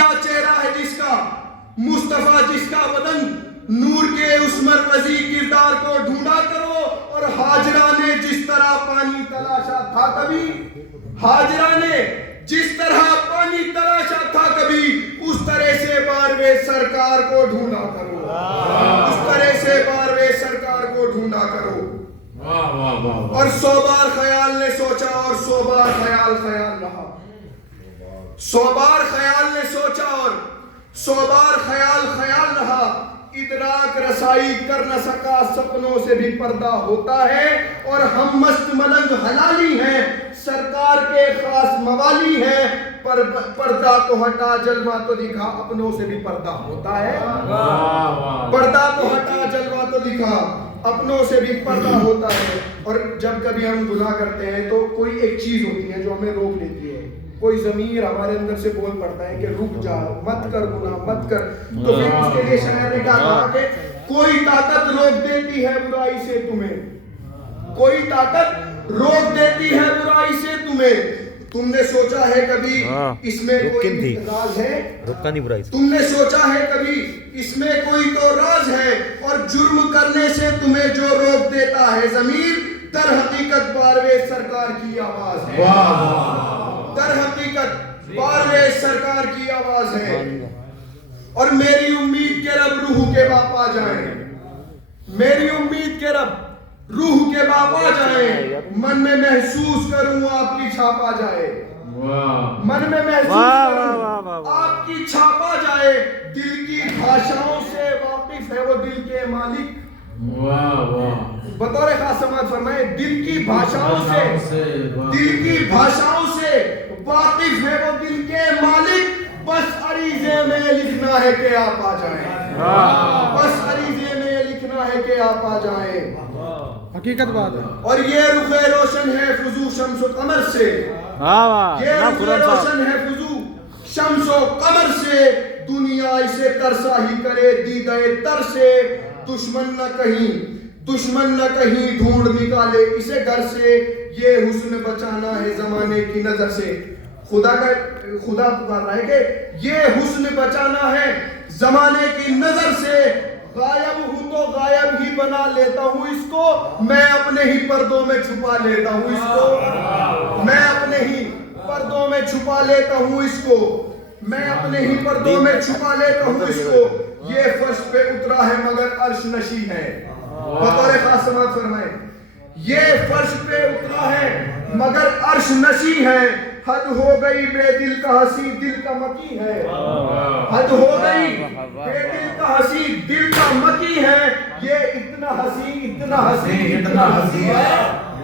سیاہ چہرہ ہے جس کا، مصطفیٰ جس کا بدن، نور کے اس مرکزی کردار کو ڈھونڈا کرو۔ اور ہاجرہ نے جس طرح پانی تلاشا تھا کبھی، ہاجرہ نے جس طرح پانی تلاشا تھا کبھی، اس طرح سے باروے سرکار کو ڈھونڈا کرو، اس طرح سے باروے سرکار کو ڈھونڈا کرو۔ اور 100 بار خیال نے سوچا اور 100 بار خیال رہا، 100 بار خیال نے سوچا اور 100 بار خیال رہا۔ ادراک رسائی کر نہ سکا، سپنوں سے بھی پردہ ہوتا ہے، اور ہم مست ملنگ حلالی ہیں، سرکار کے خاص موالی ہیں، پردہ تو ہٹا جلوہ تو دکھا، اپنوں سے بھی پردہ ہوتا ہے۔ پردہ تو ہٹا جلوہ تو دکھا، اپنوں سے بھی پردہ ہوتا ہے۔ اور جب کبھی ہم گناہ کرتے ہیں تو کوئی ایک چیز ہوتی ہے جو ہمیں روک لیتی ہے، کوئی ضمیر ہمارے اندر سے بول پڑتا ہے کہ رک جا، مت کر گناہ، مت کر۔ تو پھر اس کے لیے شاعر نے کہا کہ کوئی طاقت روک دیتی ہے برائی سے تمہیں، کوئی طاقت روک دیتی ہے برائی سے تمہیں۔ تم نے سوچا ہے کبھی اس میں کوئی راز ہے، تم نے سوچا ہے کبھی اس میں کوئی تو راز ہے، اور جرم کرنے سے تمہیں جو روک دیتا ہے ضمیر، در حقیقت باروے سرکار کی آواز ہے، در حقیقت باروے سرکار کی آواز ہے۔ اور میری امید کے رب روح کے باپ آ جائیں، میری امید کے رب روح کے باپ آ جائیں، من میں محسوس کروں آپ کی چھاپ آ جائے، من میں محسوس کروں آپ کی چھاپ آ جائے۔ دل کی بھاشاؤں سے واقف ہے وہ دل کے مالک، بطور خاص سماعت فرمائے، دل کی بھاشاؤں سے، دل کی بھاشاؤں سے واقف ہے وہ دل کے مالک۔ بس عریضے میں لکھنا ہے کہ آپ آ جائیں، بس عریضے میں لکھنا ہے کہ آپ آ جائیں۔ حقیقت بات ہے۔ اور یہ رخ روشن ہے فضو شمس و قمر سے، یہ رخ روشن ہے فضو شمس و قمر سے، دنیا اسے ترسا ہی کرے دیدہ تر سے، دشمن نہ کہیں ڈھونڈ نکالے اسے گھر سے، یہ حسن بچانا ہے زمانے کی نظر سے۔ خدا پکار رہا ہے کہ یہ حسن بچانا ہے زمانے کی نظر سے، غائب ہوں تو غائب ہی بنا لیتا ہوں اس کو، میں اپنے ہی پردوں میں چھپا لیتا ہوں اس کو، میں اپنے ہی پردوں میں چھپا لیتا ہوں اس کو، میں اپنے ہی پردوں میں چھپا لیتا ہوں اس کو۔ یہ فرش پہ اترا ہے مگر عرش نشی ہے، بطور خاص سماعت فرمائیں، یہ فرش پہ اترا ہے مگر عرش نشی ہے، حد ہو گئی بے دل کا ہنسی دل کا مکی ہے، حد ہو گئی بے دل کا ہنسی دل کا مکی ہے، یہ اتنا ہنسی اتنا ہنسی اتنا ہنسی ہے،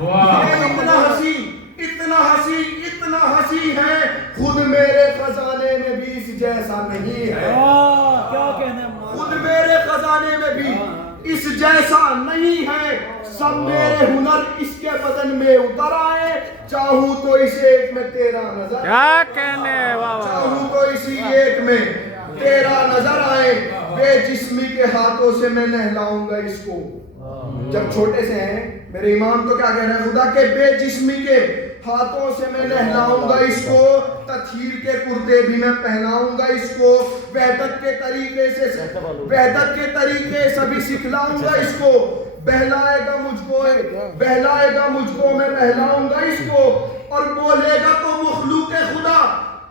یہ اتنا ہنسی اتنا ہنسی اتنا ہنسی ہے، خود میرے خزانے میں بھی اس جیسا نہیں ہے، خود میرے خزانے میں بھی اس جیسا نہیں ہے، سب میرے ہنر اس کے بدن میں اتر آئے، چاہوں تو اس ایک میں تیرا نظر، کیا کہنے، چاہوں تو اسی ایک میں تیرا نظر آئے، بے جسمی کے ہاتھوں سے میں نہلاؤں گا اس کو۔ جب چھوٹے سے ہیں میرے امام تو کیا کہہ رہے ہیں خدا کے بے جسمی کے ہاتھوں سے میں نہلاؤں گا اس کو، تطہیر کے کرتے بھی میں پہناؤں گا اس کو، وحدت کے طریقے سے بھی سکھلاؤں گا اس کو، بہلائے گا مجھ کو میں بہلاؤں گا اس کو، اور بولے گا تو مخلوق خدا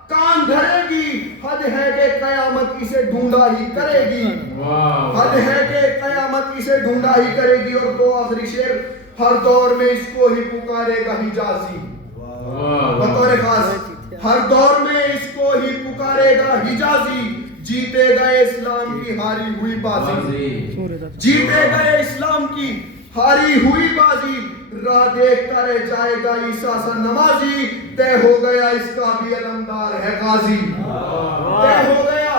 کان دھرے گی، حد ہے کہ قیامت اسے ڈھونڈا ہی کرے گی، حد ہے کہ قیامت اسے ڈھونڈا ہی کرے گی۔ اور دو آخری شعر، ہر دور میں اس کو ہی پکارے گا حجازی، بطور خاص ہر دور میں اس کو ہی پکارے گا حجازی، جیتے گئے اسلام کی ہاری ہوئی بازی، جیتے گئے اسلام کی ہاری ہوئی بازی، راہ دیکھتا رہ جائے گا عیسیٰ سا نمازی، طے ہو گیا اس کا بھی علمدار ہے غازی، طے ہو گیا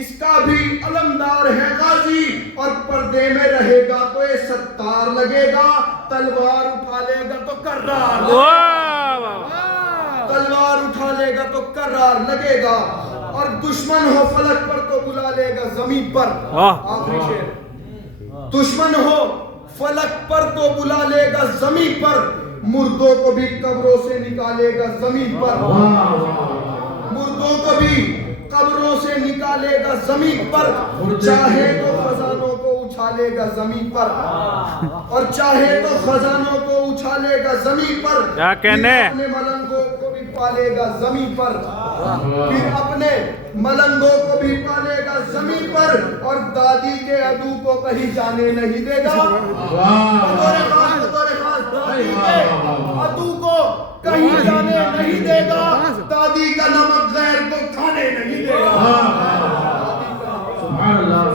اس کا بھی علمدار ہے غازی، اور پردے میں رہے گا تو یہ ستار لگے گا، تلوار اٹھا لے گا تو کرار لگے گا، تلوار اٹھا لے گا تو کرار لگے گا، اور دشمن ہو فلک پر تو بلا لے گا زمین پر۔ آخری شعر، دشمن ہو فلک پر تو بلا لے گا زمین پر، مردوں کو بھی قبروں سے نکالے گا زمین پر، مردوں کو بھی قبروں سے نکالے گا زمین پر چاہے تو خزانوں کو اچھالے گا زمین پر اور چاہے تو خزانوں کو اچھالے گا زمین پر کیا کہنے اپنے ملنگوں کو بھی پالے گا زمین پر پھر اپنے ملنگوں کو بھی پالے گا زمین پر اور دادی کے عدو کو کہیں جانے نہیں دے گا بطور خاص دادی کے عدو کو کہیں جانے نہیں دے گا دادی کا نمک غیر کو کھانے نہیں دے گا